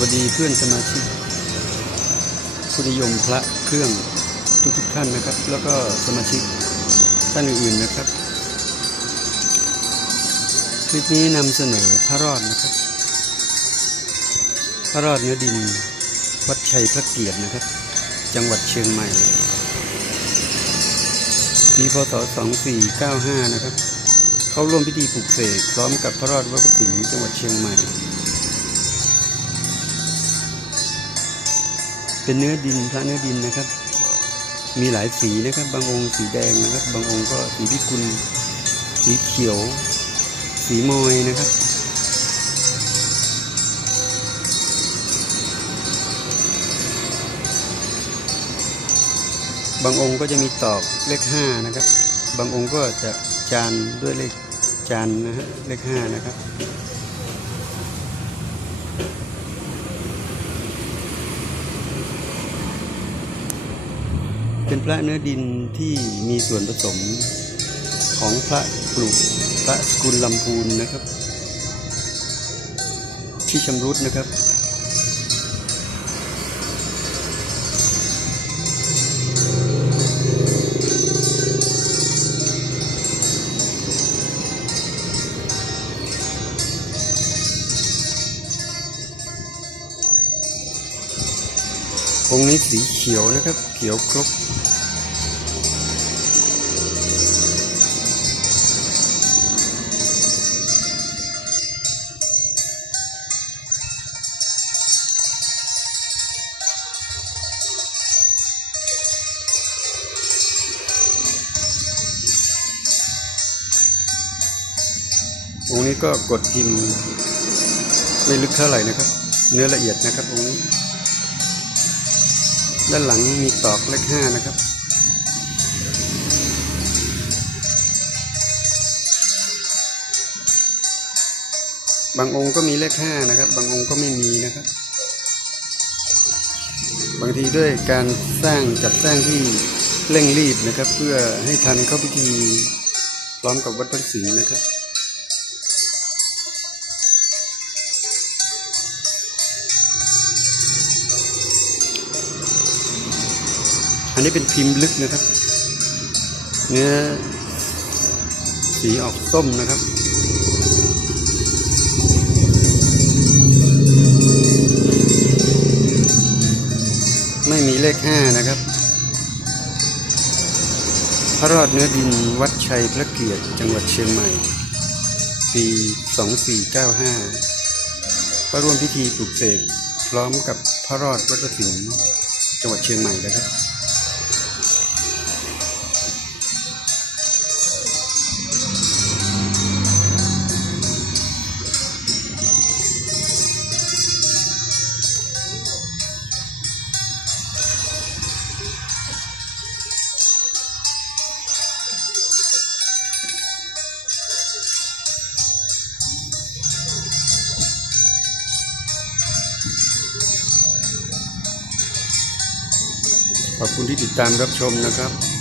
วัสดีเพื่อนสมาชิกผู้นิยมพระเครื่องทุกทุกท่านนะครับ แล้วก็สมาชิกท่านอื่นๆนะครับ คลิปนี้นำเสนอพระรอดนะครับ พระรอดเนื้อดิน วัดชัยพระเกียรตินะครับ จังหวัดเชียงใหม่ปีพศ 2495 นะครับ เข้าร่วมพิธีปลุกเสกพร้อมกับพระรอดวัดพระสิงห์จังหวัดเชียงใหม่ เป็นเนื้อดินพระเนื้อดินนะครับ มีหลายสีนะครับ บางองค์สีแดงนะครับ บางองค์ก็สีพิกุล สีเขียว สีมอยนะครับบางองค์ก็จะมีตอกเลขห้านะครับ บางองค์ก็จะจานด้วยเลขจานนะฮะเลขห้านะครับ เป็นพระเนื้อดินที่มีส่วนผสมของพระกลุ่มพระสกุลลำพูนนะครับ ที่ชำรุดนะครับองค์นี้สีเขียวนะครับ เขียวครบ องค์นี้ก็กดพิมพ์ไม่ลึกเท่าไหร่นะครับ เนื้อละเอียดนะครับองค์นี้ ด้านหลังมีตอกเลขห้านะครับบางองค์ก็มีเลขห้านะครับ บางองค์ก็ไม่มีนะครับ บางทีด้วยการสร้างจัดสร้างที่เร่งรีบนะครับ เพื่อให้ทันเข้าพิธีพร้อมกับวัดพระสิงห์นะครับ อันนี้เป็นพิมพ์ลึกนะครับ เนื้อสีออกส้มนะครับไม่มีเลขห้านะครับ พระรอดเนื้อดินวัดชัยพระเกียรติจังหวัดเชียงใหม่ ปี 2495ก็ร่วมพิธีปลุกเสกพร้อมกับพระรอดวัดพระสิงห์จังหวัดเชียงใหม่นะครับ ขอบคุณที่ติดตามรับชมนะครับ